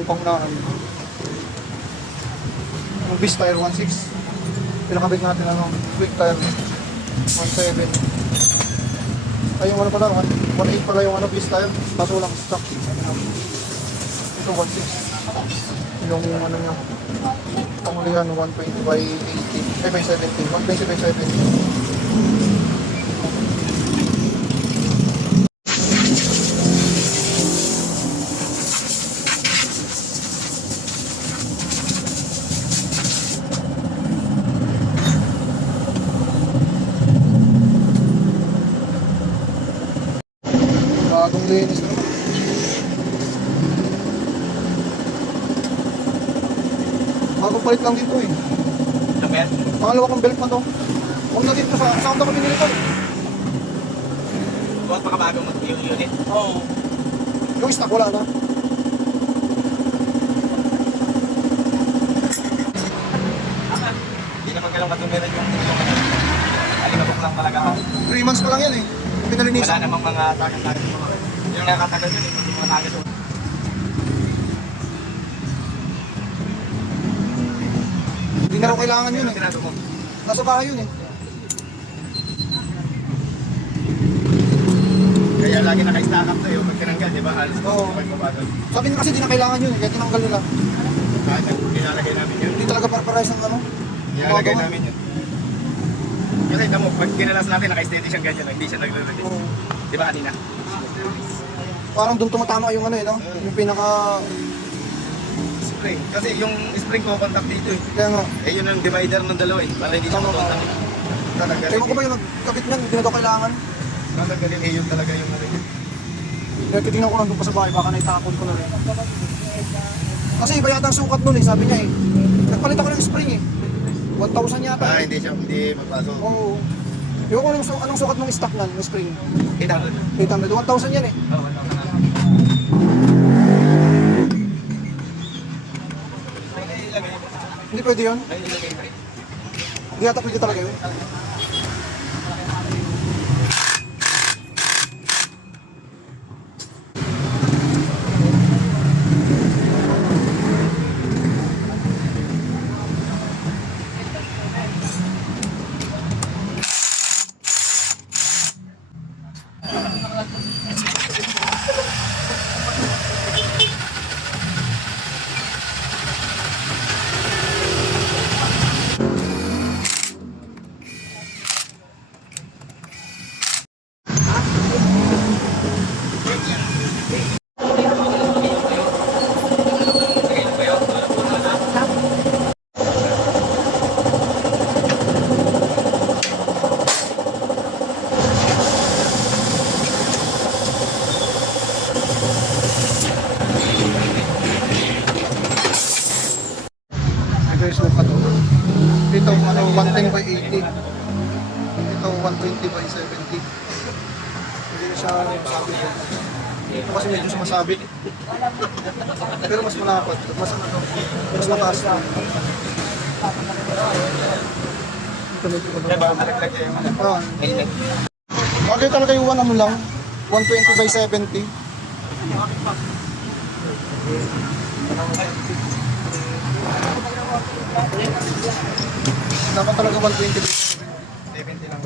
yung pangunahan. Yung beast tire 1.6. Pinakabit natin ano, quick tire 1.7. Ay yung ano pala, 1.8 pala yung ano, beast tire. Kaso lang stock. Ito 1.6. Yung ano niya, pangulihan 120 by 80. By 70. 120 by 70. Bagong linis naman. Bagong palit lang dito eh. Belt? Pangalawa kong belt na to. Huwag na dito sa Honda ko binili ko eh. Buhat pa ka bago mag-unit? Oo. Yung stock wala na. Hindi naman ganun katumiran yung alimabok lang talaga. 3 months pa lang yan eh. Pinalinisan. Wala namang mga tagas-tagas. Yung nakatagal yun eh, yung mga tagas yun. Hindi na raw kailangan yun eh. Sinado mo. Nasa bahay yun eh. Kaya lagi naka-stack up tayo pag tinanggal, di ba? Halos Oo. pagbabagal. Sabi niya kasi di na kailangan yun eh. Kaya tinanggal nila. Kahit nilalagay namin yun. Hindi talaga para-pares ng ano. Nilalagay Gumagawa. namin yun. Kasi tamo, pag kinalas natin, naka-steady siyang ganyan, hindi siya nagre-release. Oo. Di ba kanina? Parang doon tumatama yung ano eh, no? Yung pinaka... Spring. Kasi yung spring ko contact dito eh. Kaya nga. Eh yun ang divider ng dalawa eh. Para hindi siya Tama ba? makontak. Tatanggalin. Ewan ko ba yung nagkabit niyan, hindi na daw kailangan. Tatanggalin eh yun talaga yung ano yun. Kaya titignan ko lang doon pa sa bahay, baka naitapon ko na rin. Kasi iba yata ang sukat nun eh, sabi niya eh. Nagpalit ako ng spring eh. 1,000 yata eh. Hindi siya, hindi magpasok. Oo. Ewan ko anong sukat ng stock nan, ng spring. 800. 800, 1,000 yan eh. Oo, ano ka na. Hindi pwede yun. Ay, ilagay pa rin. Hindi yata pwede talaga yun. Guys, look at ito. Ito, ano, 110 by 80. Ito, 120 by 70. Hindi na siya masabi. Ito kasi medyo sumasabit. Pero mas malapad. Mas mataas na. Ito medyo Diba, malaglag siya yung ano. Mainit. Bagay talaga yung ano lang. 120 by 70. Dapat talaga 120 by 70.